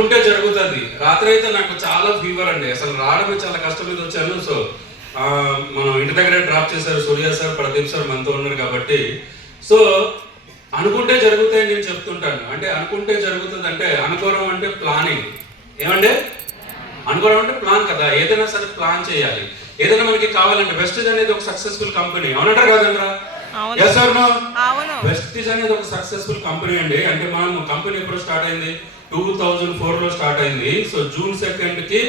ఉంటే జరుగుతుంది. రాత్రి అయితే నాకు చాలా ఫీవర్ అండి, అసలు రావడమే చాలా కష్టం మీద వచ్చాను. సో మనం ఇంటి దగ్గర డ్రాప్ చేశారు సూర్య సార్, ప్రదీప్ సార్ మనతో ఉన్నారు కాబట్టి. సో అనుకుంటే జరుగుతాయని నేను చెప్తుంటాను. అంటే అనుకుంటే జరుగుతుంది అంటే, అనుకోవడం అంటే ప్లానింగ్. ఏమంటే అనుకోవడం అంటే ప్లాన్ కదా. ఏదైనా సరే ప్లాన్ చేయాలి. ఏదైనా మనకి కావాలంటే వెస్టీజ్ అనేది ఒక సక్సెస్ఫుల్ కంపెనీ, అవునంటారు కాదంటారా? Yes or no? వెస్టీజ్ అనేది ఒక సక్సెస్ఫుల్ కంపెనీ అండి. అంటే మనం కంపెనీ ఎప్పుడు స్టార్ట్ అయింది? 2004లో స్టార్ట్ అయింది. సో June 2 కి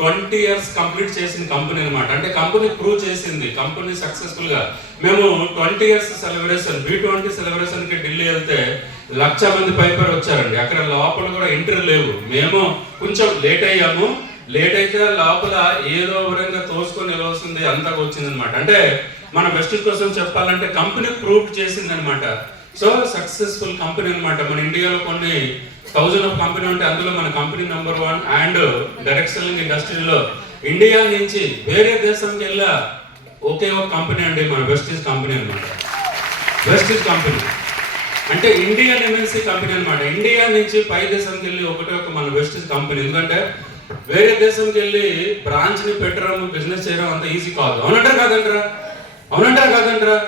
20 years కంప్లీట్ చేసిన కంపెనీ అనమాట. అంటే కంపెనీ ప్రూవ్ చేసింది, కంపెనీ సక్సెస్ఫుల్ గా. మేము 20 years సెలబ్రేషన్, B20 సెలబ్రేషన్ కి ఢిల్లీ వెళ్తే 1,00,000 మంది పైపర్ వచ్చారండి. అక్కడ లోపల కూడా ఎంట్రీ లేవు. మేము కొంచెం లేట్ అయ్యాము. లేట్ అయితే లోపల ఏదో విధంగా తోసుకొని వెళ్ళవలసింది అంతా వచ్చింది అనమాట. అంటే మన వెస్టీజ్ కోసం చెప్పాలంటే కంపెనీ ప్రూవ్ చేసింది అనమాట. సో సక్సెస్ఫుల్ కంపెనీ అనమాట. మన ఇండియాలో కొన్ని 1000 ఆఫ్ కంపెనీ ఉంటే అందులో మన company number 1. And direct selling ఇండస్ట్రీలో ఇండియా నుంచి వేరే దేశానికి వెళ్ళా ఒకే ఒక కంపెనీ అండి మన వెస్టీజ్ కంపెనీ అనమాట. వెస్టీజ్ కంపెనీ అంటే ఇండియన్ ఎంఎన్సీ కంపెనీ అనమాట. ఇండియా నుంచి పై దేశానికి వెళ్ళి ఒకటే ఒక మన వెస్టీజ్ కంపెనీ. ఎందుకంటే వేరే దేశంకి వెళ్ళి బ్రాంచ్ ని పెట్టడం, బిజినెస్ చేయడం అంత ఈజీ కాదు. అవునంటారా కాదంటారా? అవునంటారా కాదంటారా?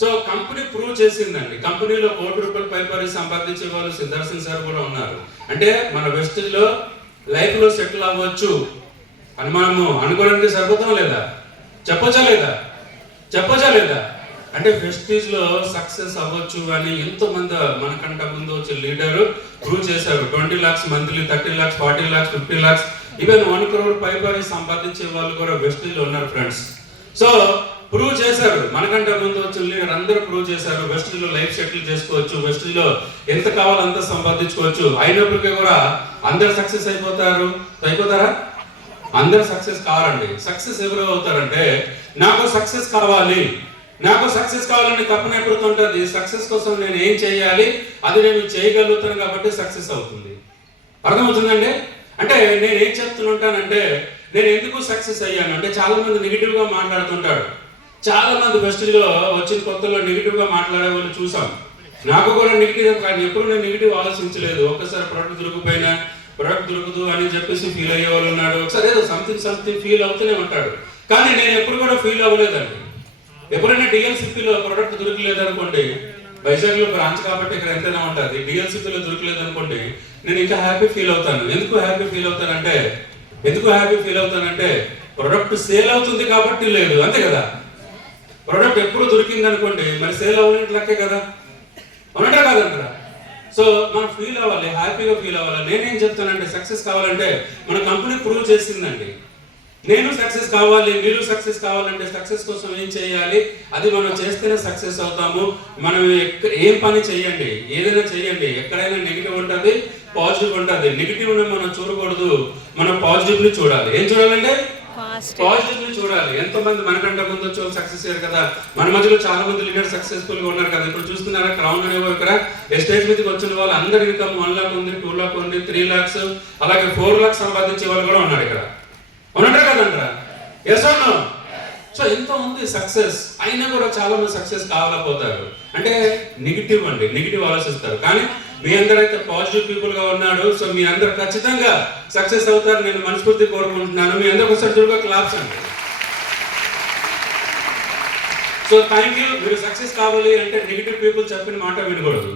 సో కంపెనీ ప్రూవ్ చేసిందండి. కంపెనీలో ₹1 కోటి పైపరి సంపాదించే వాళ్ళు సిద్ధార్థ్ సింగ్ సార్ కూడా ఉన్నారు. అంటే మన వెస్టీజ్ లో లైఫ్ లో సెటిల్ అవ్వచ్చు అని మనము అనుకోవడానికి సరిపోతాం లేదా? చెప్పొచ్చా లేదా? చెప్పొచ్చా లేదా? అంటే వెస్టీజ్ లో సక్సెస్ అవ్వచ్చు అని ఎంతో మంది మనకంట ముందు వచ్చే లీడర్ ప్రూవ్ చేశారు. 20 lakhs monthly, 30 lakhs, 40 lakhs, 50 lakhs, even 1 crore పైపరి సంపాదించే వాళ్ళు కూడా వెస్టీజ్ లో ఉన్నారు ఫ్రెండ్స్. సో ప్రూవ్ చేశారు. మనకంటే ముందు వచ్చిన లీడర్ అందరూ ప్రూవ్ చేశారు. వెస్టీజ్ లో లైఫ్ సెటిల్ చేసుకోవచ్చు, వెస్టీజ్ లో ఎంత కావాలో అంత సంపాదించుకోవచ్చు. అయినప్పటికీ కూడా అందరు సక్సెస్ అయిపోతారా? అందరు సక్సెస్ కావాలండి. సక్సెస్ ఎవరు అవుతారంటే, నాకు సక్సెస్ కావాలని తప్పన ఎప్పుడుతుంటది. సక్సెస్ కోసం నేను ఏం చేయాలి, అది నేను చేయగలుగుతాను కాబట్టి సక్సెస్ అవుతుంది. అర్థమవుతుందండి? అంటే నేను ఏం చెప్తుంటానంటే, నేను ఎందుకు సక్సెస్ అయ్యాను అంటే, చాలా మంది నెగిటివ్ గా మాట్లాడుతుంటాడు. చాలా మంది వెస్టీజ్ లో వచ్చిన కొత్తలో నెగిటివ్ గా మాట్లాడే వాళ్ళు చూసాం. నాకు కూడా నెగిటివ్, కానీ ఎప్పుడు నేను నెగిటివ్ ఆలోచించలేదు. ఒక్కసారి ప్రొడక్ట్ దొరికిపోయినా, ప్రొడక్ట్ దొరకదు అని చెప్పేసి ఫీల్ అయ్యే వాళ్ళు ఉన్నాడు. ఒకసారి ఏదో సంథింగ్ ఫీల్ అవుతూనే ఉంటాడు. కానీ నేను ఎప్పుడు కూడా ఫీల్ అవ్వలేదండి. ఎప్పుడైనా డిఎల్సిపిలో ప్రొడక్ట్ దొరకలేదు అనుకోండి, వైజాగ్ లో బ్రాంచ్ కాబట్టి ఇక్కడ ఎంతైనా ఉంటుంది, డిఎల్సిపిలో దొరకలేదు అనుకోండి, నేను ఇంకా హ్యాపీ ఫీల్ అవుతాను. ఎందుకు హ్యాపీ ఫీల్ అవుతానంటే ప్రొడక్ట్ సేల్ అవుతుంది కాబట్టి లేదు, అంతే కదా. ప్రొడక్ట్ ఎప్పుడు దొరికింది అనుకోండి, మరి సేల్ అవ్వలేదు లెక్కే కదా. అవునంటారా కాదంటారా? సో మనం ఫీల్ అవ్వాలి, హ్యాపీగా ఫీల్ అవ్వాలి. నేనేం చెప్తానంటే, సక్సెస్ కావాలంటే మన కంపెనీ ప్రూవ్ చేసిందండి. నేను సక్సెస్ కావాలి, మీరు సక్సెస్ కావాలంటే సక్సెస్ కోసం ఏం చేయాలి, అది మనం చేస్తేనే సక్సెస్ అవుతాము. మనం ఏం పని చేయండి, ఏదైనా చేయండి, ఎక్కడైనా నెగిటివ్ ఉంటుంది, పాజిటివ్ ఉంటుంది. నెగిటివ్ ని మనం చూడకూడదు, మనం పాజిటివ్ ని చూడాలి. ఏం చూడాలంటే పాజిటివ్ ని చూడాలి. ఎంతో మంది మనకంటే ముందు వచ్చి సక్సెస్ అయ్యారు కదా. మన మధ్యలో చాలా మంది లీడర్ సక్సెస్ఫుల్ గా ఉన్నారు కదా. ఇప్పుడు చూస్తున్నారా, క్రౌన్ అనేవారు ఇక్కడ ఎస్టేజ్ మీదకి వచ్చిన వాళ్ళు అందరి ఇన్కమ్ 1 lakh ఉంది, 2 lakh ఉంది, 3 lakhs, అలాగే 4 lakhs సంపాదించే వాళ్ళు కూడా ఉన్నారు ఇక్కడ. అవునంటారా కదంటారా? Yes or no? సో ఎంతో ఉంది సక్సెస్, అయినా కూడా చాలా మంది సక్సెస్ కావాలపోతారు. అంటే నెగిటివ్ ఆలోచిస్తారు. కానీ మీ అందరైతే పాజిటివ్ పీపుల్ గా ఉన్నాడు. సో మీ అందరు ఖచ్చితంగా సక్సెస్ అవుతారు నేను మనస్ఫూర్తి కోరుకుంటున్నాను. మీ అందరికి ఒకసారి జోరుగా క్లాప్స్ అండి. So thank you. మీరు సక్సెస్ కావాలి అంటే నెగిటివ్ పీపుల్ చెప్పిన మాట వినకూడదు.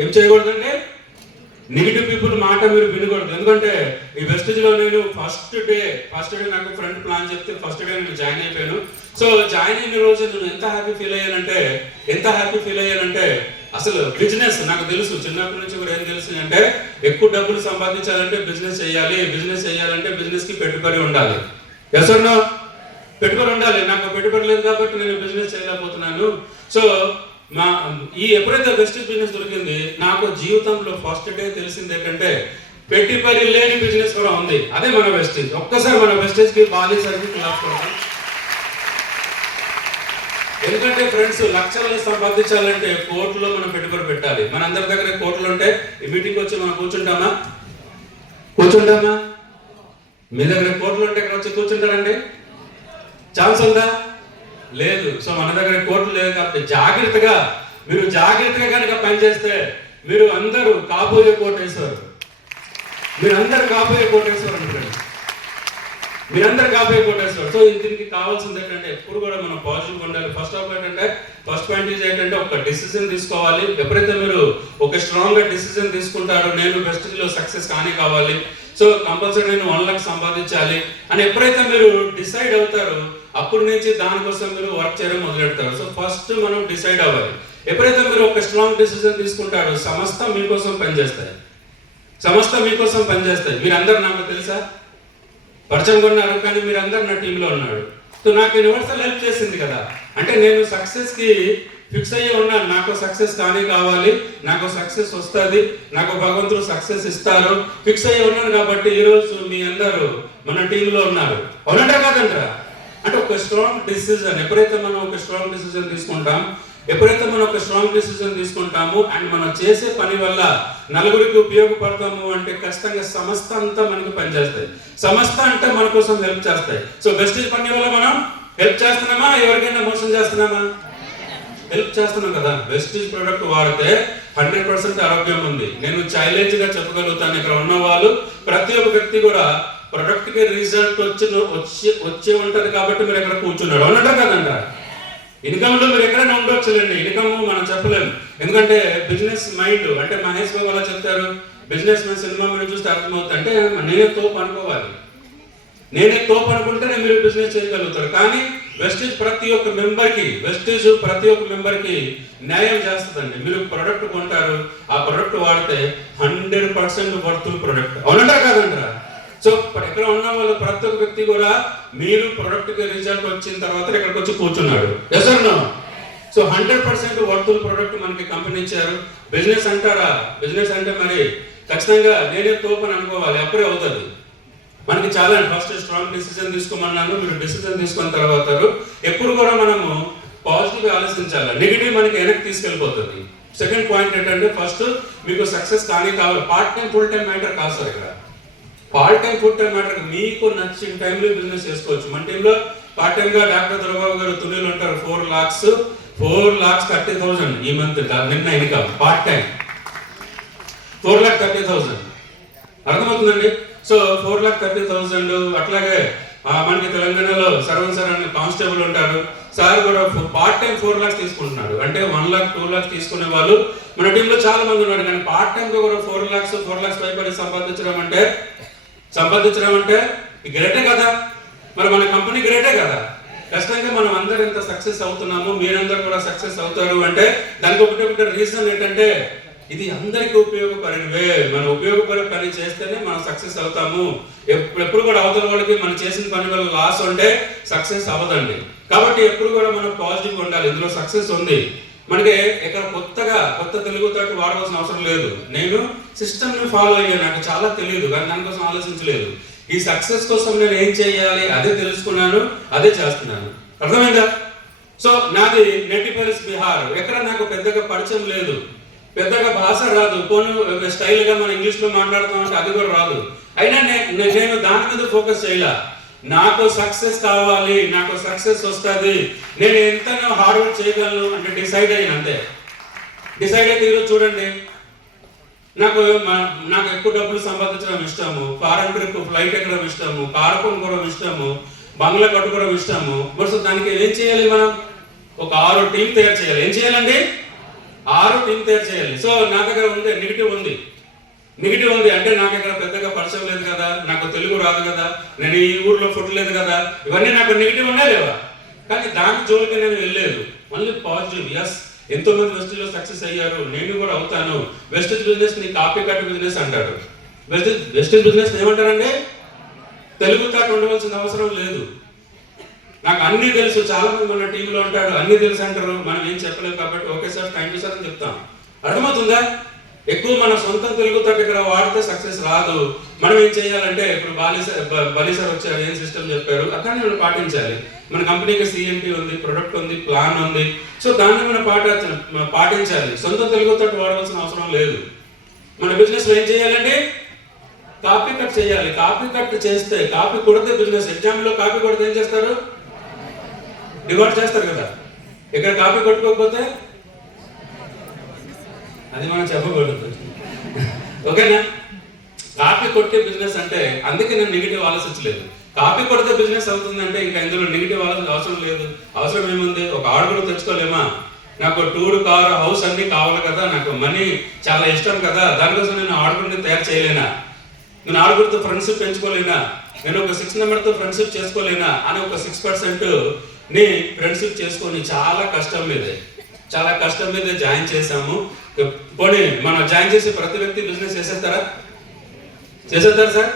ఏం చేయకూడదంటే, నెగిటివ్ పీపుల్ మాట మీరు వినకూడదు. ఎందుకంటే ఈ వెస్టీజ్ లో నేను ఫస్ట్ డే నాకు ఫ్రెండ్ ప్లాన్ చెప్తే ఫస్ట్ డే నేను జాయిన్ అయిపోయాను. సో జాయిన్ అయిన రోజు నేను ఎంత హ్యాపీ ఫీల్ అయ్యానంటే అసలు బిజినెస్ నాకు తెలుసు, చిన్నప్పటి నుంచి కూడా ఏం తెలుసు అంటే, ఎక్కువ డబ్బులు సంపాదించాలంటే బిజినెస్ చేయాలి బిజినెస్ కి పెట్టుబడి ఉండాలి. Yes or no? పెట్టుబడి ఉండాలి. నాకు పెట్టుబడి లేదు కాబట్టి నేను బిజినెస్ చేయలేకపోతున్నాను. సో ఎప్పుడైతే వెస్టీజ్ బిజినెస్ దొరికింది, నాకు జీవితంలో ఫస్ట్ డే తెలిసింది ఏంటంటే, పెట్టుబడి లేని బిజినెస్ కూడా ఉంది. అదే మన వెస్టీజ్. ఒక్కసారి మన వెస్టీజ్ కి బాలీ సర్వీస్ క్లాస్ కొడతాం. ఎందుకంటే ఫ్రెండ్స్, లక్షలు సంపాదించాలంటే కోర్టులో మనం పెట్టుబడి పెట్టాలి. మన అందరి దగ్గర కోర్టులు ఉంటే ఈ మీటింగ్ వచ్చి మనం కూర్చుంటామా? మీ దగ్గర కోర్టులు ఉంటే ఇక్కడ వచ్చి కూర్చుంటారండి? ఛాన్స్ ఉందా? లేదు. సో మన దగ్గర కోర్టులు లేదు కాబట్టి మీరు జాగ్రత్తగా కనుక పనిచేస్తే మీరు అందరూ కాబోయే కోర్టు వేస్తారు. మీరందరు కాబోయే కోటేశ్వరం అనుకోండి, మీరందరు కాబోయే కోటేశ్వరం. సో దీనికి కావాల్సింది ఏంటంటే ఎప్పుడు కూడా మనం పాజిటివ్ ఉండాలి. ఫస్ట్ ఆఫ్ ఏంటంటే ఫస్ట్ పాయింట్ ఏంటంటే ఒక డిసిజన్ తీసుకోవాలి. ఎప్పుడైతే మీరు ఒక స్ట్రాంగ్ గా డిసిజన్ తీసుకుంటారో నేను వెస్టేజ్ లో సక్సెస్ కావాలి, సో కంపల్సరీ నేను 1 లక్ష సంపాదించాలి అని ఎప్పుడైతే మీరు డిసైడ్ అవుతారో అప్పుడు నుంచి దానికోసం మీరు వర్క్ చేయడం మొదలెడతారు. సో ఫస్ట్ మనం డిసైడ్ అవ్వాలి. ఎప్పుడైతే మీరు ఒక స్ట్రాంగ్ డిసిజన్ తీసుకుంటారో సమస్త మీకోసం పనిచేస్తాయి, సమస్త మీకోసం పనిచేస్తాయి. మీరందరూ నాకు తెలుసా, పరిచయం కొన్నారు, కానీ మీరందరూ నా టీంలో ఉన్నాడు. సో నాకు యూనివర్సల్ హెల్ప్ చేసింది కదా, అంటే నేను సక్సెస్కి ఫిక్స్ అయ్యి ఉన్నాను. నాకు సక్సెస్ కావాలి, నాకు సక్సెస్ వస్తుంది, నాకు భగవంతుడు సక్సెస్ ఇస్తారు, ఫిక్స్ అయ్యి ఉన్నాను. కాబట్టి ఈరోజు మీ అందరూ మన టీంలో ఉన్నారు. అవునంటారా కాదంటారా? అంటే ఒక స్ట్రాంగ్ డిసిజన్, ఎప్పుడైతే మనం ఒక స్ట్రాంగ్ డిసిజన్ తీసుకుంటాం, ఎప్పుడైతే మనం ఒక స్ట్రాంగ్ డిసిజన్ తీసుకుంటాము అండ్ మనం చేసే పని వల్ల నలుగురికి ఉపయోగపడతాము అంటే ఖచ్చితంగా సంస్థ అంతా మనకి పనిచేస్తాయి. సంస్థ అంటే మన కోసం హెల్ప్ చేస్తాయి. సో వెస్టేజ్ పని వల్ల మనం హెల్ప్ చేస్తున్నామా, ఎవరికైనా మోసం చేస్తున్నామా? హెల్ప్ చేస్తున్నాం కదా. వెస్టేజ్ ప్రోడక్ట్ వాడితే 100% ఆరోగ్యం ఉంది. నేను ఛాలెంజ్ గా చెప్పగలుగుతాను, ఇక్కడ ఉన్న వాళ్ళు ప్రతి ఒక్క వ్యక్తి కూడా ప్రొడక్ట్ కి రిజల్ట్ వచ్చి ఉంటది కాబట్టి మీరు ఎక్కడ కూర్చున్నాడు. అవునంటారు కదంటారా? ఇన్కమ్ లో మీరు ఎక్కడైనా ఉండొచ్చులేండి, ఇన్కమ్ మనం చెప్పలేము. ఎందుకంటే బిజినెస్ మైండ్ అంటే మహేష్ బాబు అలా చెప్తారు, బిజినెస్ మ్యాన్ సినిమా మీరు చూస్తే అర్థమవుతుంది. అంటే నేనే తోపు అనుకోవాలి, నేనే తోపు అనుకుంటేనే మీరు బిజినెస్ చేయగలుగుతారు. కానీ వెస్టేజ్ ప్రతి ఒక్క మెంబర్కి న్యాయం చేస్తుందండి. మీరు ప్రొడక్ట్ కొంటారు, ఆ ప్రొడక్ట్ వాడితే 100% వర్త్ ప్రొడక్ట్. అవునంటారా కాదంటారా? సో ఇక్కడ ఉన్న వాళ్ళు ప్రతి ఒక్క వ్యక్తి కూడా మీరు ప్రొడక్ట్ కి రిజల్ట్ వచ్చిన తర్వాత ఇక్కడికి వచ్చి కూర్చున్నాడు. Yes or no? So 100% virtual product మనకి కంపెనీ ఇచ్చారు. బిజినెస్ అంటారా? బిజినెస్ అంటే మరి ఖచ్చితంగా నేనే తోపని అనుకోవాలి, అప్పుడే అవుతుంది. మనకి చాలా ఫస్ట్ స్ట్రాంగ్ డిసిజన్ తీసుకోమన్నాను, మీరు డిసిజన్ తీసుకున్న తర్వాత ఎప్పుడు కూడా మనము పాజిటివ్ ఆలోచించాలి. నెగిటివ్ మనకి వెనక్కి తీసుకెళ్ళిపోతుంది. సెకండ్ పాయింట్ ఏంటంటే ఫస్ట్ మీకు సక్సెస్ కావాలి. Part time full time matter కాదు సార్. ఇక్కడ part time full time matter, మీకు నచ్చిన టైంలో బిజినెస్ చేసుకోవచ్చు. మన టీంలో పార్ట్ టైం గా డాక్టర్ దుర్గాబాబు గారు తునిలు ఉంటారు. 4,30,000 ఈ మంత్ నిన్న ఇన్కమ్ పార్ట్ టైం 4,30,000. అర్థమవుతుందండి? సో 4,30,000. అట్లాగే మనకి తెలంగాణలో సర్వన్ సార్ అని కానిస్టేబుల్ ఉంటారు, సార్ కూడా పార్ట్ టైం 4 lakhs తీసుకుంటున్నాడు. అంటే 1 lakh 2 lakhs తీసుకునే వాళ్ళు మన టీంలో చాలా మంది ఉన్నారు. కానీ పార్ట్ టైం కూడా 4 lakhs పైపడి సంపాదించడం అంటే గ్రేటే కదా. మరి మన కంపెనీ గ్రేటే కదా. ఖచ్చితంగా మనం అందరూ ఎంత సక్సెస్ అవుతున్నాము, మీరందరూ కూడా సక్సెస్ అవుతారు అంటే దానికి ఒకటి రీజన్ ఏంటంటే ఇది అందరికీ ఉపయోగపడినవే. మనం ఉపయోగపడే పని చేస్తేనే మనం సక్సెస్ అవుతాము. ఎప్పుడు కూడా అవతల వాళ్ళకి మనం చేసిన పని వల్ల లాస్ ఉంటే సక్సెస్ అవ్వదండి. కాబట్టి ఎప్పుడు కూడా మనం పాజిటివ్ ఉండాలి. ఇందులో సక్సెస్ ఉంది. మనకి ఇక్కడ కొత్త తెలుగుతో వాడవలసిన అవసరం లేదు. నేను సిస్టమ్ ని ఫాలో అయ్యాను, నాకు చాలా తెలియదు కానీ దానికోసం ఆలోచించలేదు. ఈ సక్సెస్ కోసం నేను ఏం చేయాలి అదే తెలుసుకున్నాను, అదే చేస్తున్నాను. అర్థమైందా? సో నాది నెటిపల్స్ బిహార్. ఎక్కడ నాకు పెద్దగా పరిచయం లేదు, పెద్దగా భాష రాదు, పోను స్టైల్ గా మనం ఇంగ్లీష్ లో మాట్లాడుతామంటే అది కూడా రాదు. అయినా నేను దాని మీద ఫోకస్ చేయాల. నాకు సక్సెస్ కావాలి, నాకు సక్సెస్ వస్తుంది, నేను ఎంత హార్డ్ వర్క్ చేయగలను అంటే డిసైడ్ అయ్యాను. అంతే డిసైడ్ అయితే ఈరోజు చూడండి, నాకు ఎక్కువ డబ్బులు సంపాదించడం ఇష్టము, ఫారెన్ ట్రిప్ ఫ్లైట్ ఎక్కడం ఇష్టము, కారు కొనుక్కోవడం ఇష్టము, బంగ్లా కట్టుకోవడం ఇష్టము. బట్ దానికి ఏం చేయాలి? మనం ఒక 6 టీం తయారు చేయాలి. ఏం చేయాలండి? 6 టీం తయారు చేయాలి. సో నా దగ్గర ఉంది నెగిటివ్ ఉంది అంటే నాకు ఇక్కడ పెద్దగా పరిచయం లేదు కదా, నాకు తెలుగు రాదు కదా, నేను ఈ ఊర్లో ఫుడ్ లేదు కదా, ఇవన్నీ నాకు నెగిటివ్ ఉన్నా లేవా? కానీ దాని జోలికి నేను వెళ్ళలేదు. మళ్ళీ పాజిటివ్. ఎస్, ఎంతో మంది వెస్టేజ్ లో సక్సెస్ అయ్యారు, నేను కూడా అవుతాను. వెస్టేజ్ బిజినెస్ ని కాపీ కట్ బిజినెస్ అంటారు. వెస్టేజ్ బిజినెస్ ఏమంటారండి? తెలుగు తాట ఉండవలసిన అవసరం లేదు. నాకు అన్ని తెలుసు, చాలా మంది మన టీంలో ఉంటాడు, అన్ని తెలుసు అంటారు, మనం ఏం చెప్పలేము. కాబట్టి okay sir, thank you sir అని చెప్తాం. అర్థమవుతుందా? ఎక్కువ మన సొంత తెలుగు తాట ఇక్కడ వాడితే సక్సెస్ రాదు. మనం ఏం చేయాలంటే ఇప్పుడు బలి సార్ వచ్చారు, ఏం సిస్టమ్ చెప్పారు అక్కడ మనం పాటించాలి. మన కంపెనీకి సిఎంపి ఉంది, ప్రొడక్ట్ ఉంది, ప్లాన్ ఉంది. సో దాన్ని మనం పాటించాలి. సొంత తెలుగు తాట వాడవలసిన అవసరం లేదు. మన బిజినెస్ లో ఏం చేయాలంటే కాపీ కట్ చేయాలి. కాపీ కట్ చేస్తే, కాపీ కొడితే బిజినెస్, ఎగ్జామ్ లో కాపీ కొడితే ఏం చేస్తారు? డివార్డ్ చేస్తారు కదా. ఇక్కడ కాపీ కొట్టుకోకపోతే అది మనం చెప్పకూడదు. ఓకేనా? కాపీ కొట్టే బిజినెస్ అంటే అందుకే నేను నెగిటివ్ ఆలోచించలేదు. కాపీ కొడితే బిజినెస్ అవుతుందంటే ఇంకా ఇందులో నెగిటివ్ ఆలోచన అవసరం లేదు. అవసరం ఏముంది? ఒక ఆడుగుడు తెచ్చుకోలేమా? నాకు టూర్, కార్, హౌస్ అన్నీ కావాలి కదా, నాకు మనీ చాలా ఇష్టం కదా, దానికోసం నేను ఆడుగుడిని తయారు చేయలేనా? నేను ఆడుగుడితో ఫ్రెండ్షిప్ పెంచుకోలేనా? నేను ఒక 6 నెంబర్తో ఫ్రెండ్షిప్ చేసుకోలేనా అని ఒక 6% ని ఫ్రెండ్షిప్ చేసుకొని చాలా కష్టం మీదే జాయిన్ చేశాము. పోనీ మనం జాయిన్ చేసి ప్రతి వ్యక్తి బిజినెస్ చేసేస్తారా సార్?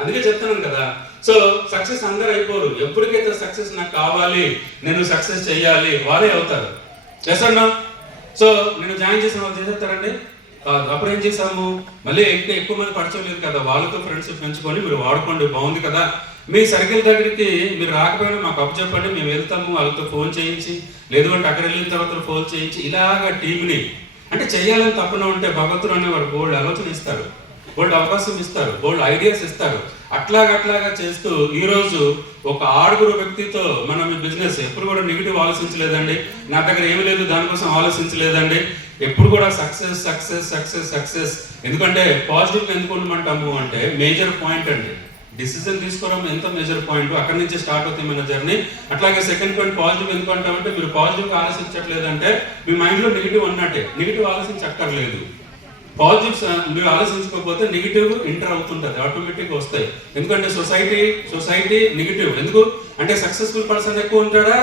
అందుకే చెప్తున్నాను కదా. సో సక్సెస్ అందరూ అయిపోరు. ఎప్పటికైతే సక్సెస్ నాకు కావాలి, నేను సక్సెస్ చేయాలి, వారే అవుతారు. చేస్తాను. సో నేను జాయిన్ చేసిన వాళ్ళు చేసేస్తారండి? అప్పుడు ఏం చేసాము, మళ్ళీ ఎక్కువ మంది పరిచయం లేదు కదా, వాళ్ళతో ఫ్రెండ్షిప్ పెంచుకొని మీరు వాడుకోండి, బాగుంది కదా. మీ సర్కిల్ దగ్గరికి మీరు రాకపోయినా మాకు అప్పు చెప్పండి, మేము వెళ్తాము, వాళ్ళతో ఫోన్ చేయించి, లేదు అంటే అక్కడ వెళ్ళిన తర్వాత ఫోన్ చేయించి, ఇలాగా టీంని అంటే చేయాలని తప్పన ఉంటే భగవంతుడు అనేవాడు బోల్డ్ ఆలోచన ఇస్తారు, బోల్డ్ అవకాశం ఇస్తారు, బోల్డ్ ఐడియాస్ ఇస్తారు. అట్లాగా చేస్తూ ఈరోజు ఒక 6 వ్యక్తితో మనం ఈ బిజినెస్ ఎప్పుడు కూడా నెగిటివ్ ఆలోచించలేదండి. నా దగ్గర ఏమి లేదు దానికోసం ఆలోచించలేదండి. ఎప్పుడు కూడా సక్సెస్. ఎందుకంటే పాజిటివ్ ఎందుకు ఉండమంటాము అంటే మేజర్ పాయింట్ అండి. డిసిజన్ తీసుకోవడం ఎంత మేజర్ పాయింట్, అక్కడి నుంచి స్టార్ట్ అవుతుంది మన జర్నీ. అట్లాగే సెకండ్ పాయింట్ పాజిటివ్ ఎందుకు అంటామంటే మీరు పాజిటివ్గా ఆలోచించట్లేదంటే మీ మైండ్లో నెగిటివ్ అన్నట్టే. నెగిటివ్ ఆలోచించక్కర్లేదు. పాజిటివ్స్ మీరు ఆలోచించకపోతే నెగిటివ్ ఎంటర్ అవుతుంటుంది, ఆటోమేటిక్గా వస్తాయి. ఎందుకంటే సొసైటీ నెగిటివ్. ఎందుకు అంటే సక్సెస్ఫుల్ పర్సన్ ఎక్కువ ఉంటాడా,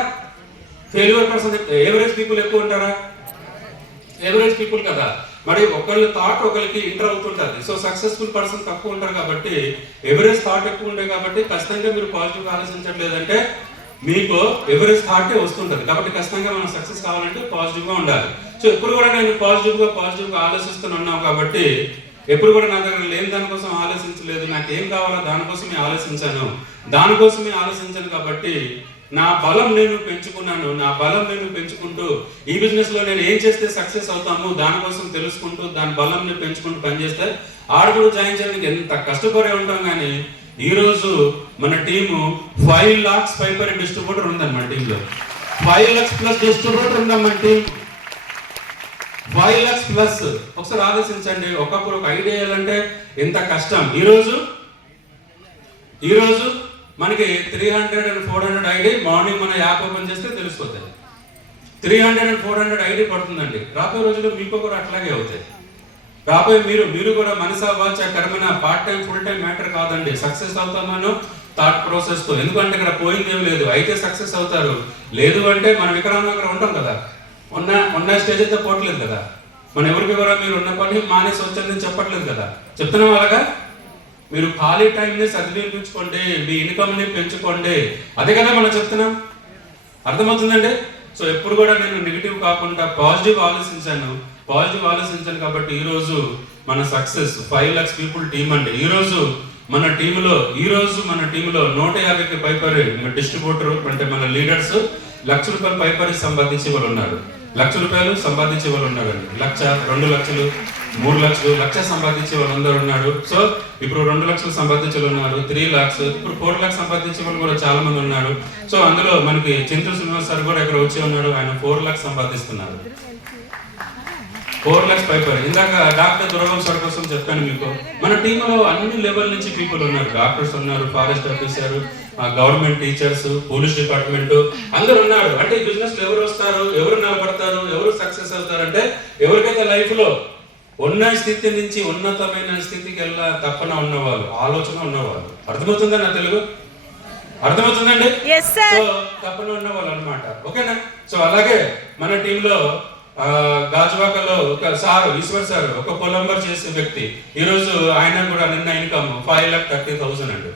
ఫెయిల్యూర్ పర్సన్, ఎవరేజ్ పీపుల్ ఎక్కువ ఉంటారా? ఎవరేజ్ పీపుల్ కదా. మరి ఒకళ్ళ థాట్ ఒకరికి ఎంటర్ అవుతుంటుంది. సో సక్సెస్ఫుల్ పర్సన్ తక్కువ ఉంటారు కాబట్టి, ఎవరేజ్ థాట్ ఎక్కువ ఉంటాయి కాబట్టి ఖచ్చితంగా మీరు పాజిటివ్గా ఆలోచించట్లేదంటే మీకు ఎవరేజ్ థాటే వస్తుంటుంది. కాబట్టి ఖచ్చితంగా మనం సక్సెస్ కావాలంటే పాజిటివ్గా ఉండాలి. సో ఎప్పుడు కూడా నేను పాజిటివ్గా ఆలోచిస్తున్నాను కాబట్టి ఎప్పుడు కూడా నా దగ్గర లేని దానికోసం ఆలోచించలేదు. నాకు ఏం కావాలో దానికోసమే ఆలోచించాను కాబట్టి నా బలం నేను పెంచుకుంటూ ఈ బిజినెస్ లో నేను ఏం చేస్తే సక్సెస్ అవుతాము దానికోసం తెలుసుకుంటూ దాని బలం పెంచుకుంటూ పనిచేస్తే ఆడుగుడు జాయిన్ చేయడానికి ఎంత కష్టపడే ఉంటాం. కానీ ఈ రోజు మన టీము 5 lakhs పైపర్ డిస్ట్రిబ్యూటర్ ఉందండి మన టీంలో. 5 lakhs ప్లస్ డిస్ట్రిబ్యూటర్ ఉందన్న మన టీం. 5 lakhs plus. ఒకసారి ఆలోచించండి, ఒకప్పుడు ఒక ఐడియా వేయాలంటే ఎంత కష్టం. ఈరోజు మనకి 300 and 400 ఐడి మార్నింగ్ మన యాప్ ఓపెన్ చేస్తే తెలిసిపోతుంది. 300 and 400 ఐడి పడుతుందండి. రాబోయే రోజుల్లో మీకు కూడా అట్లాగే అవుతాయి. రాబోయే మీరు కూడా మనసా వాచ కర్మన part time full time matter కాదండి. సక్సెస్ అవుతామను థాట్ ప్రాసెస్ తో. ఎందుకంటే ఇక్కడ పోయింది ఏం లేదు. అయితే సక్సెస్ అవుతారు, లేదు అంటే మనం ఇక్కడ ఉంటాం కదా. ఉన్న స్టేజ్ అయితే పోవట్లేదు కదా. మనం ఎవరికి కూడా మీరు ఉన్న పని మానేసి వచ్చని చెప్పట్లేదు కదా. చెప్తున్నాం అలాగా. మీరు ఖాళీ టైంని సద్వినియోగించుకోండి, మీ ఇన్కమ్ని పెంచుకోండి, అదే కదా మనం చెప్తున్నాం. అర్థమవుతుందండి. సో ఎప్పుడు కూడా నేను నెగిటివ్ కాకుండా పాజిటివ్ ఆలోచించాను కాబట్టి ఈరోజు మన సక్సెస్ 5 lakhs పీపుల్ టీమ్ అండి. ఈరోజు మన టీంలో 150కి పైపరి డిస్ట్రిబ్యూటర్ అంటే మన లీడర్స్ ₹1,00,000 పైపరి సంపాదించే వాళ్ళు ఉన్నారు. ₹1,00,000 సంపాదించే వాళ్ళు ఉన్నారండి. 1,00,000, 2,00,000, 3,00,000, 1,00,000 సంపాదించే వాళ్ళు అందరూ ఉన్నారు. సో ఇప్పుడు 2,00,000 సంపాదించే వాళ్ళు ఉన్నారు, 3 lakhs, ఇప్పుడు 4 lakhs సంపాదించే వాళ్ళు కూడా చాలా మంది ఉన్నారు. సో అందులో మనకి చంద్ర శ్రీనివాస్ సార్ కూడా ఇక్కడ వచ్చి ఉన్నాడు. ఆయన 4 lakhs సంపాదిస్తున్నారు. 4 lakhs పైపర్. ఇందాక డాక్టర్ దుర్గం సార్ కోసం చెప్పాను మీకు. మన టీంలో అన్ని లెవెల్ నుంచి పీపుల్ ఉన్నారు. డాక్టర్స్ ఉన్నారు, forest officer, government teachers, police department అందరూ ఉన్నారు. అంటే ఈ బిజినెస్ లో ఎవరు వస్తారు, ఎవరు నిలబడతారు, ఎవరు సక్సెస్ అవుతారు అంటే ఎవరికైతే లైఫ్ లో ఉన్న స్థితి నుంచి ఉన్నతమైన స్థితికి వెళ్ళా తప్పన ఉన్నవాళ్ళు, ఆలోచన ఉన్నవాళ్ళు. అర్థమవుతుందా నా తెలుగు? అర్థమవుతుందండి. సో తప్పన ఉన్నవాళ్ళు అనమాట. ఓకేనా? సో అలాగే మన టీంలో గాజువాకలో ఒక సార్, ఈశ్వర్ సార్, ఒక పొలంబర్ చేసే వ్యక్తి. ఈ రోజు ఆయన కూడా నిన్న ఇన్కమ్ 5,30,000 అండి.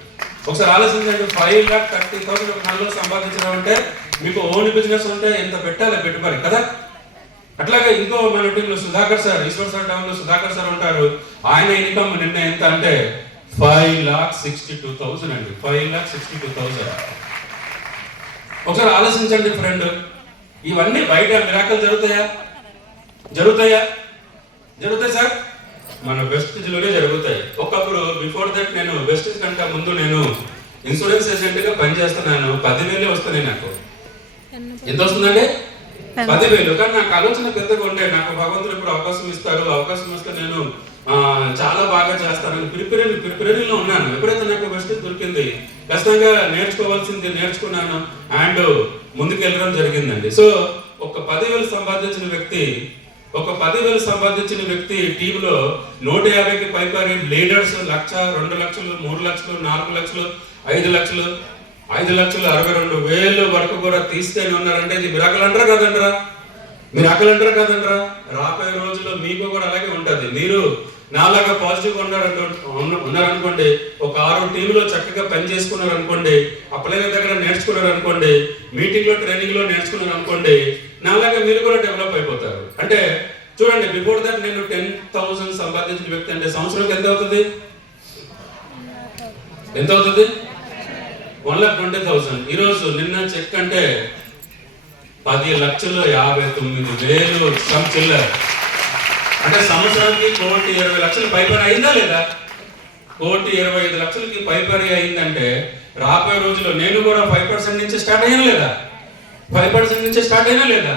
ఒకసారి ఆలోచించండి. 5,30,000 ఒక నెలలో సంపాదించడం అంటే మీకు ఓన్ బిజినెస్ ఉంటే ఎంత పెట్టాలి పెట్టుబడి కదా. అట్లాగే ఇంకో మన టీంలో Sudhakar sir, Eshwar sir town లో సుధాకర్ సార్ ఉంటారు. ఆయన ఇన్కమ్ నిన్న ఎంత అంటే 5,62,000 అండి. 5,62,000. ఒకసారి ఆలోచించండి ఫ్రెండ్. ఇవన్నీ బయట మిరాకల్ జరుగుతాయి సార్. మన వెస్టేజ్ లోనే జరుగుతాయి. ఒకప్పుడు బిఫోర్ దట్ నేను వెస్టేజ్ కంటే ముందు నేను ఇన్సూరెన్స్ ఏజెంట్ గా పనిచేస్తున్నాను. 10,000 వస్తున్నాయి నాకు. ఎంత వస్తుందండి? 10,000. కానీ నాకు ఆలోచన పెద్దగా ఉండే. నాకు భగవంతుడు ఇప్పుడు అవకాశం ఇస్తారు. అవకాశం ఇస్తే నేను చాలా బాగా చేస్తానని ప్రిపరేషన్లో ఉన్నాను. ఎప్పుడైతే నాకు వెస్టేజ్ దొరికింది ఖచ్చితంగా నేర్చుకోవాల్సింది నేర్చుకున్నాను అండ్ ముందుకు వెళ్ళడం జరిగిందండి. సో ఒక 10,000 సంపాదించిన వ్యక్తి టీంలో 150కి పైపడి లీడర్స్ 1,00,000, 2,00,000, 3,00,000, 4,00,000, 5,00,000, 5,62,000 వరకు కూడా తీసుకొని ఉన్నారంటే ఇది మిరాకిల్ అంటారా కదంటారా? కదంటారా? రాబోయే రోజుల్లో మీకు కూడా అలాగే ఉంటుంది. మీరు నాలాగా పాజిటివ్గా ఉన్నారనుకోండి, ఒక 6 టీంలో చక్కగా పని చేసుకున్నారనుకోండి, అప్లైన దగ్గర నేర్చుకున్నారనుకోండి, మీటింగ్లో ట్రైనింగ్లో నేర్చుకున్నారనుకోండి, నాలాగా మీరు కూడా డెవలప్ అయిపోతారు. అంటే చూడండి, బిఫోర్ దట్ నేను 10,000 సంపాదించిన వ్యక్తి అంటే సంవత్సరానికి ఎంత అవుతుంది? 1,20,000. ఈరోజు నిన్న చెక్ అంటే 10,59,000 సమ్ చిల్లర్. అంటే సంవత్సరానికి 1,20,00,000 పైపడి అయిందా లేదా? 1,25,00,000కి పైపడి అయిందంటే రాబోయే రోజుల్లో నేను కూడా 5% నుంచి స్టార్ట్ అయినా లేదా? 5% నుంచి స్టార్ట్ అయినా లేదా?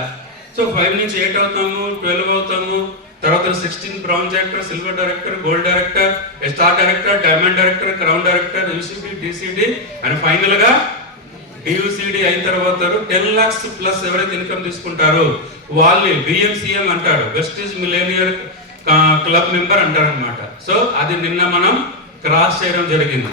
సో 5 నుంచి 8 అవుతాము, 12 అవుతాము, తర్వాత 16 brown director, silver director, gold director, star director, diamond director, crown director, UCD, DCD and final గా డియూసీడీ అయిన తర్వాత 10 lakhs ప్లస్ ఎవరైతే ఇన్కమ్ తీసుకుంటారో వాళ్ళు బిఎంసిఎం అంటారు, వెస్టీజ్ మిలేనియర్ క్లబ్ మెంబర్ అంటారు అనమాట. సో అది నిన్న మనం క్రాస్ చేయడం జరిగింది.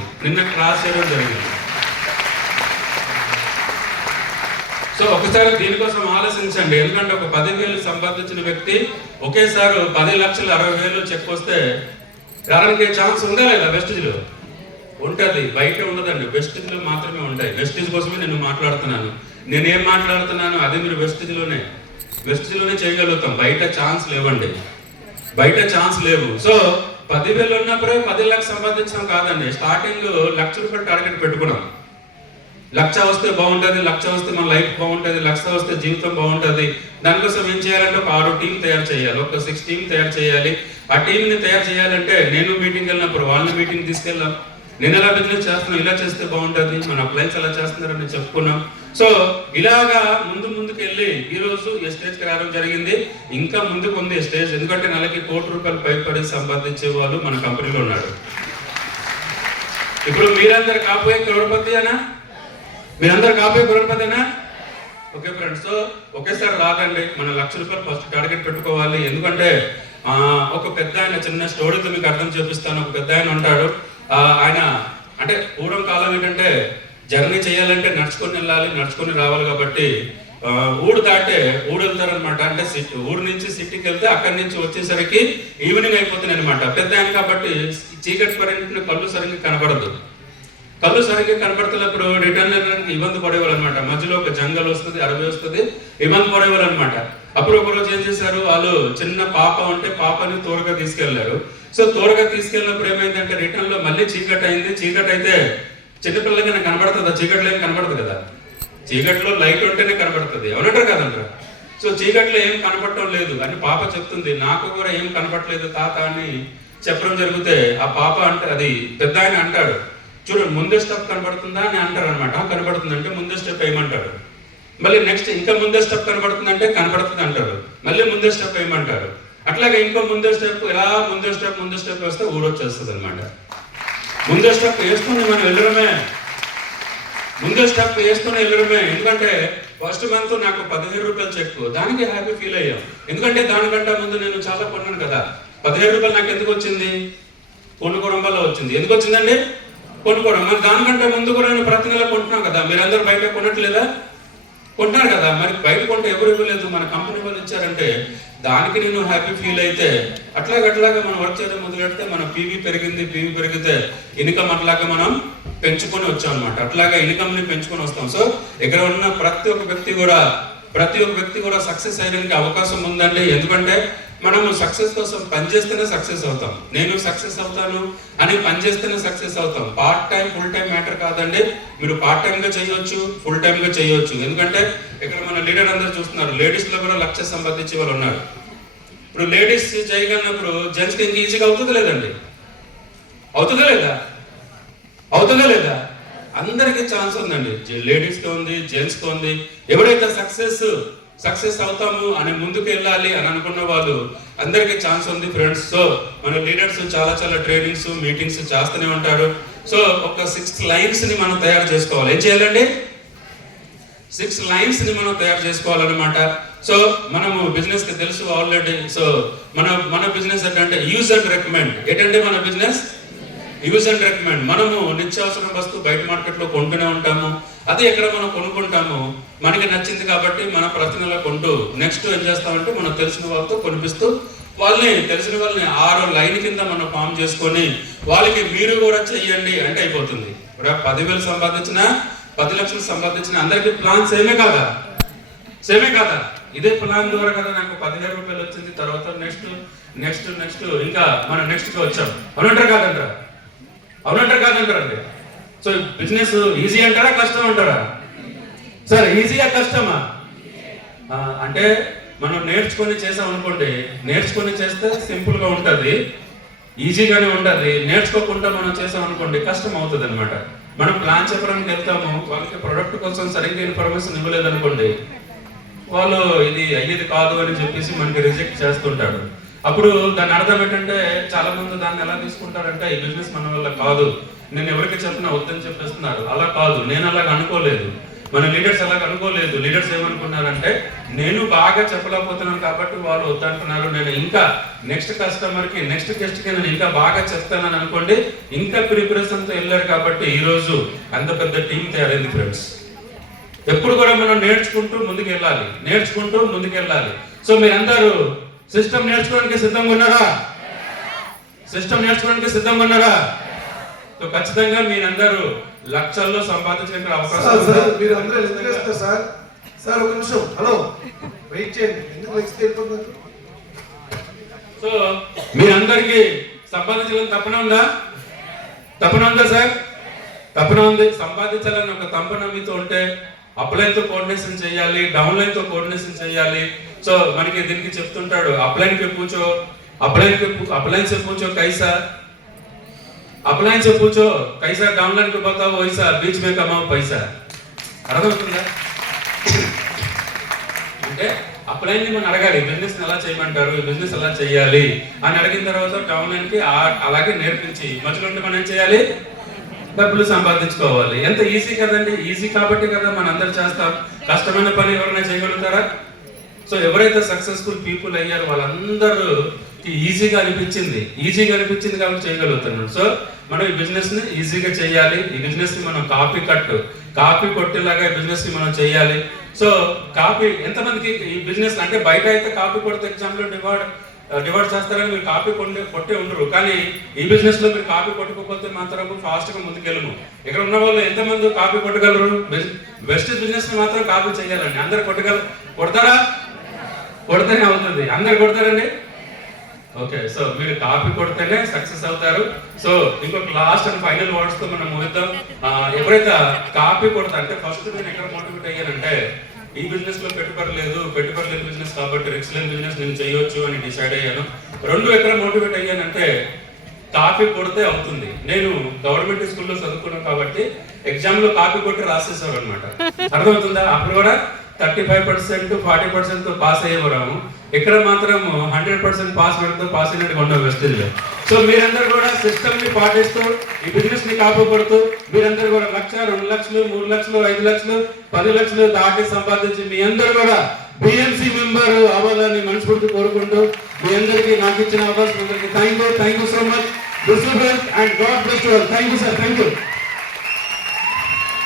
సో ఒకసారి దీనికోసం ఆలోచించండి. ఎందుకంటే ఒక 10,000 సంపాదించిన వ్యక్తి ఒకేసారి 10,60,000 చెక్ వస్తే రావడానికి ఛాన్స్ ఉందా లేదా? వెస్టీజ్లో ఉంటుంది, బయట ఉండదండి. వెస్టీజ్లో మాత్రమే ఉంటాయి. వెస్టీజ్ కోసమే నేను మాట్లాడుతున్నాను. నేనేం మాట్లాడుతున్నాను అది మీరు వెస్టీజ్లోనే చేయగలుగుతాం. బయట ఛాన్స్ లేవు. సో 10,000 ఉన్నప్పుడే 10 lakhs సంపాదించడం కాదండి. స్టార్టింగ్ 1,00,000 రూపాయలు టార్గెట్ పెట్టుకున్నాం. 1,00,000 వస్తే బాగుంటుంది, 1,00,000 వస్తే మన లైఫ్ బాగుంటుంది, 1,00,000 వస్తే జీవితం బాగుంటుంది. దానికోసం ఏం చేయాలంటే ఒక 6 టీం తయారు చేయాలి, ఒక 6 టీం తయారు చేయాలి. ఆ టీంని తయారు చేయాలంటే నేను మీటింగ్ వెళ్ళినప్పుడు వాళ్ళని మీటింగ్ తీసుకెళ్ళాం. నేను ఎలా బిజినెస్ చేస్తున్నాను, ఇలా చేస్తే బాగుంటుంది, మన అప్లయన్స్ ఎలా చేస్తున్నారని చెప్పుకున్నాం. సో ఇలాగా ముందుకు వెళ్ళి ఈ రోజు ఈ స్టేజ్కి రావడం జరిగింది. ఇంకా ముందుకు ఉంది స్టేజ్. ఎందుకంటే నెలకి 1 కోటి రూపాయలు పైపడి సంపాదించే వాళ్ళు మన కంపెనీలో ఉన్నారు. ఇప్పుడు మీరందరు కాపోయే కరోడ్పతినా? ఓకే ఫ్రెండ్స్, సో ఒకేసారి రాకండి. మన 1,00,000 రూపాయలు ఫస్ట్ టార్గెట్ పెట్టుకోవాలి. ఎందుకంటే ఒక పెద్ద ఆయన, చిన్న స్టోరీతో మీకు అర్థం చేపిస్తాను. ఒక పెద్ద ఆయన ఉంటాడు. ఆయన అంటే పూర్వం కాలం ఏంటంటే జర్నీ చేయాలంటే నడుచుకొని రావాలి. కాబట్టి ఊరు వెళ్తారనమాట. అంటే ఊరు నుంచి సిటీకి వెళ్తే అక్కడి నుంచి వచ్చేసరికి ఈవినింగ్ అయిపోతుంది అనమాట. పెద్ద ఆయన కాబట్టి చీకటి పడిన కళ్ళు సరిగ్గా కనబడుతున్నప్పుడు రిటర్న్ వెళ్ళడానికి ఇబ్బంది పడేవాళ్ళు అనమాట. మధ్యలో ఒక జంగల్ వస్తుంది, అడవి వస్తుంది, ఇబ్బంది పడేవాళ్ళు అనమాట. అప్పుడు ఒక రోజు ఏం చేశారు, వాళ్ళు చిన్న పాప ఉంటే పాపని త్వరగా తీసుకెళ్లారు. సో త్వరగా తీసుకెళ్ళినప్పుడు ఏమైందంటే రిటర్న్ లో మళ్ళీ చీకటి అయింది. చీకటి అయితే చిన్నపిల్లలకి కనబడుతుందా? చీకట్లో ఏం కనబడదు కదా. చీకట్లో లైట్ ఉంటేనే కనబడుతుంది, అవునంటారు కదంటారు. సో చీకట్లో ఏం కనపడటం లేదు అని పాప చెప్తుంది. నాకు కూడా ఏం కనపడలేదు తాత అని చెప్పడం జరిగితే ఆ పాప అంటే అది పెద్ద ఆయన అంటాడు, చూడండి ముందే స్టెప్ కనబడుతుందా అని అంటారు అనమాట. కనబడుతుందంటే ముందే స్టెప్ వేయమంటారు. మళ్ళీ నెక్స్ట్ ఇంకా ముందే స్టెప్ కనబడుతుందంటే కనబడుతుంది అంటారు. మళ్ళీ ముందే స్టెప్ వేయమంటారు. అట్లాగే ఇంకో ముందే స్టెప్, ఇలా ముందే స్టెప్ వేస్తే ఊరొచ్చేస్తుంది అనమాట. ముందే స్టెప్ వేసుకుని మనం వెళ్ళడమే. ఎందుకంటే ఫస్ట్ మంత్ నాకు 15,000 రూపాయలు చెక్, దానికి హ్యాపీ ఫీల్ అయ్యాం. ఎందుకంటే దానికంటే ముందు నేను చాలా కొన్నాను కదా. 15,000 రూపాయలు నాకు ఎందుకు వచ్చింది? కొనుక్కోవడం వల్ల వచ్చింది. ఎందుకు వచ్చిందండి? కొనుక్కోవడం. మరి దానికంటే ముందు కూడా నేను ప్రతి నెల కొంటున్నాం కదా. మీరందరూ బయట కొంటున్నారు కదా. మరి బయట కొంటే ఎవరు ఇవ్వలేదు, మన కంపెనీ వాళ్ళు ఇచ్చారంటే దానికి నేను హ్యాపీ ఫీల్ అయితే అట్లాగా మనం వర్క్ చేయడం మొదలెడితే మన పీవీ పెరిగితే ఇన్కమ్ అట్లాగా మనం పెంచుకొని వచ్చాం అనమాట. అట్లాగా ఇన్కమ్ ని పెంచుకొని వస్తాం. సో ఇక్కడ ఉన్న ప్రతి ఒక్క వ్యక్తి కూడా సక్సెస్ అయ్యడానికి అవకాశం ఉందండి. ఎందుకంటే మనము సక్సెస్ కోసం పనిచేస్తేనే సక్సెస్ అవుతాం. నేను సక్సెస్ అవుతాను అని పనిచేస్తేనే సక్సెస్ అవుతాం. Part time full time matter కాదండి. మీరు పార్ట్ టైం గా చేయొచ్చు, ఫుల్ టైం గా చేయొచ్చు. ఎందుకంటే ఇక్కడ మన లీడర్ అందరూ చూస్తున్నారు, లేడీస్ లో కూడా 1,00,000 సంపాదించే వాళ్ళు ఉన్నారు. ఇప్పుడు లేడీస్ చేయగలిగినప్పుడు జెంట్స్కి ఇంక ఈజీగా అవుతుందా లేదా? అందరికీ ఛాన్స్ ఉందండి. లేడీస్కి ఉంది, జెంట్స్కి ఉంది. ఎవరైతే సక్సెస్ సక్సెస్ అవుతాము అని ముందుకు వెళ్ళాలి అని అనుకున్న వాళ్ళు అందరికీ ఛాన్స్ ఉంది ఫ్రెండ్స్. సో మన లీడర్స్ చాలా చాలా ట్రైనింగ్స్ మీటింగ్స్ చేస్తూనే ఉంటారు. సో ఒక 6 లైన్స్ ని మనం తయారు చేసుకోవాలి. ఏం చేయాలండి? 6 లైన్స్ ని మనం తయారు చేసుకోవాలన్నమాట. సో మనము బిజినెస్ కి తెలుసు ఆల్రెడీ. సో మన బిజినెస్ ఏంటంటే యూజ్ అండ్ రికమెండ్. ఏంటంటే మన బిజినెస్ యూజ్ అండ్ రికమెండ్. మనము నిత్యావసర వస్తువు బయట మార్కెట్లో కొంటూనే ఉంటాము. అది ఎక్కడ మనం కొనుక్కుంటాము, మనకి నచ్చింది కాబట్టి మన ప్రశ్నలో కొంటూ నెక్స్ట్ ఏం చేస్తామంటే మనం తెలిసిన వాళ్ళతో కొనిపిస్తూ తెలిసిన వాళ్ళని 6 లైన్ కింద మనం ఫామ్ చేసుకొని వాళ్ళకి మీరు కూడా చెయ్యండి అంటే అయిపోతుంది. ఇప్పుడు 10,000 సంపాదించినా 10 లక్షలు సంపాదించిన అందరికీ ప్లాన్ సేమే కాదా? ఇదే ప్లాన్ ద్వారా కదా నాకు 15,000 రూపాయలు వచ్చింది. తర్వాత నెక్స్ట్ ఇంకా మనం నెక్స్ట్కి వచ్చాం. అవునంటారా కాదంటారా అండి? సో బిజినెస్ ఈజీ అంటారా కష్టం అంటారా? సార్ ఈజీయా కష్టమా? అంటే మనం నేర్చుకొని చేసాం అనుకోండి, నేర్చుకొని చేస్తే సింపుల్గా ఉంటుంది, ఈజీగానే ఉంటుంది. నేర్చుకోకుండా మనం చేసాం అనుకోండి కష్టం అవుతుంది అనమాట. మనం ప్లాన్ చెప్పడానికి వెళ్తాము, వాళ్ళకి ప్రొడక్ట్ కోసం సరిగ్గా ఇన్ఫర్మేషన్ ఇవ్వలేదు అనుకోండి, వాళ్ళు ఇది అయ్యేది కాదు అని చెప్పేసి మనకి రిజెక్ట్ చేస్తుంటాడు. అప్పుడు దాని అర్థం ఏంటంటే చాలా మంది దాన్ని ఎలా తీసుకుంటారంటే ఈ బిజినెస్ మన వల్ల కాదు, నేను ఎవరికి చెప్పినా వద్దని చెప్పేస్తున్నారు. అలా కాదు, నేను అలాగ అనుకోలేదు, మన లీడర్స్ అలాగ అనుకోలేదు. లీడర్స్ ఏమనుకున్నారంటే నేను బాగా చెప్పలేకపోతున్నాను కాబట్టి వాళ్ళు వద్దంటున్నారు, నేను ఇంకా నెక్స్ట్ కస్టమర్కి నెక్స్ట్ గెస్ట్కి నేను ఇంకా బాగా చెప్తానని అనుకోండి, ఇంకా ప్రిపరేషన్తో వెళ్ళారు కాబట్టి ఈరోజు అంత పెద్ద టీం తయారైంది ఫ్రెండ్స్. ఎప్పుడు కూడా మనం నేర్చుకుంటూ ముందుకు వెళ్ళాలి. సో మీరందరూ సిస్టమ్ నేర్చుకోవడానికి సిద్ధంగా ఉన్నారా? సో ఖచ్చితంగా మీరందరూ లక్షల్లో సంపాదించడానికి అవకాశం ఉంది. సార్ ఒక నిమిషం, హలో వెయిట్ చేయండి, ఎందుకు లెక్స్ వెళ్ళిపోతున్నారు? సో మీరందరికీ సంపాదించాలని తపన ఉందా సార్? తపన ఉంది. సంపాదించాలని ఒక తపన మీతో ఉంటే అప్లైన్తో కోఆర్డినేషన్ చేయాలి, డౌన్లైన్తో కోఆర్డినేషన్ చేయాలి. సో మనకి దీనికి చెప్తుంటాడు, అప్లైన్ से पूछो कैसा डाउनलाइन को बताओ वैसा बीच में कमाओ पैसा. అర్థమవుతుందా? అంటే అప్లైన్ ని మనం అడగాలి, బిజినెస్ ఎలా చేయమంటారు, ఈ బిజినెస్ ఎలా చేయాలి అని అడిగిన తర్వాత డౌన్లైన్ కి అలాగే నేర్పించి మధ్యలో మనం ఏం చేయాలి, డబ్బులు సంపాదించుకోవాలి. ఎంత ఈజీ కదండి. ఈజీ కాబట్టి కదా మనం అందరు చేస్తాం. కష్టమైన పని ఎవరైనా చేయగలుగుతారా? సో ఎవరైతే సక్సెస్ఫుల్ పీపుల్ అయ్యారో వాళ్ళందరూ ఈజీగా అనిపించింది కాబట్టి చేయగలుగుతున్నాం. సో మనం ఈ బిజినెస్ ని ఈజీగా చేయాలి. ఈ బిజినెస్ ని మనం కాపీ కొట్టేలాగా ఈ బిజినెస్ ని మనం చేయాలి. సో కాపీ ఎంతమందికి ఈ బిజినెస్ అంటే బయట అయితే కాపీ కొడితే ఎగ్జామ్ లో డివైడ్ చేస్తారని మీరు కాపీ కొట్టే ఉండరు, కానీ ఈ బిజినెస్ లో మీరు కాపీ కొట్టుకోకపోతే మాత్రం ఫాస్ట్ గా ముందుకెళ్ళము. ఇక్కడ ఉన్న వాళ్ళు ఎంతమంది కాపీ కొట్టగలరు? బెస్ట్ బిజినెస్ ని మాత్రం కాపీ చేయాలండి. అందరు కొడితేనే అవుతుంది. అందరు కొడతారండి? ఓకే, సో మీరు కాపీ కొడితేనే సక్సెస్ అవుతారు. సో ఇంకొక లాస్ట్ అండ్ ఫైనల్ వర్డ్స్ తో మనం ముగిద్దాం. ఎవరైతే కాపీ కొడతారు అంటే ఫస్ట్ నేను ఎక్కడ మోటివేట్ అయ్యానంటే ఈ బిజినెస్ లో పెట్టుబడి లేదు బిజినెస్ కాబట్టి రిస్క్ లేని బిజినెస్ నేను చేయొచ్చు అని డిసైడ్ అయ్యాను. 2 ఎక్కడ మోటివేట్ అయ్యానంటే కాపీ కొడితే అవుతుంది. నేను గవర్నమెంట్ స్కూల్లో చదువుకున్నాను కాబట్టి ఎగ్జామ్ లో కాపీ కొట్టి రాసేసారు అనమాట. అర్థమవుతుందా? అప్పుడు కూడా 35% 40% పాస్ అయ్యేవరాము. ఇక్కడ మాత్రం 100% పాస్ అయినట్టుగా ఉండవు వెస్టేజ్ లో. సో మీరందరూ కూడా సిస్టమ్ ని పాటిస్తూ ఈ బిజినెస్ ని కాపాడుతూ మీరందరూ కూడా 1,00,000 2 లక్షలు 3 లక్షలు 5 లక్షలు 10 లక్షలు దాటి సంపాదించి మీ అందరూ కూడా బిఎంసి మెంబర్ అవ్వాలని మనస్ఫూర్తి కోరుకుంటూ మీ అందరికీ నాకు ఇచ్చిన అవకాశం అందరికీ thank you so much. And God bless you all. Thank you sir. Thank you.